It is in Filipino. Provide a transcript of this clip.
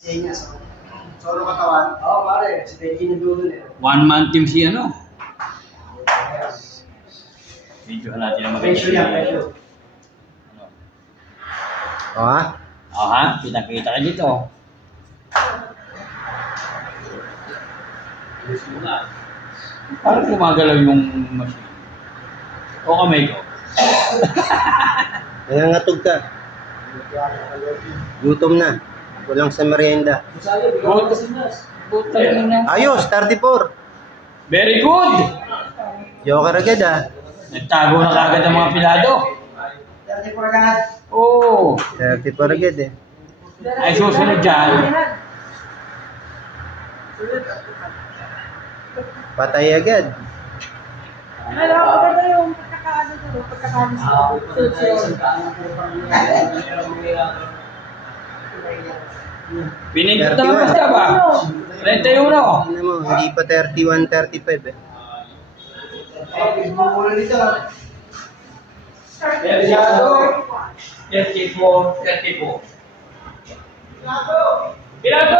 Senya, solo katawan. Oo, pare. Si Becky nagdulo eh. One-man team si ano. Video natin ang maganda. Pressure yan, pressure. O ha? O ha? Kita-kita ka dito. Parang gumagalaw yung machine. O kamay ko. Nangangatog ka. Gutom na. Kulang sa merienda. Ayos, 34. Very good! Joker agad ah. Nagtago na kagad ang mga pilado. 34 agad. Oo. 34 agad eh. Ay susunod dyan. Patay agad. Alam ko ba yung pagkakaano doon? Pagkakaano Pinindot na basta ba? 31. Ano mo, hindi pa 31, 35 eh. Bumulo dito. 34. 34. Pilado!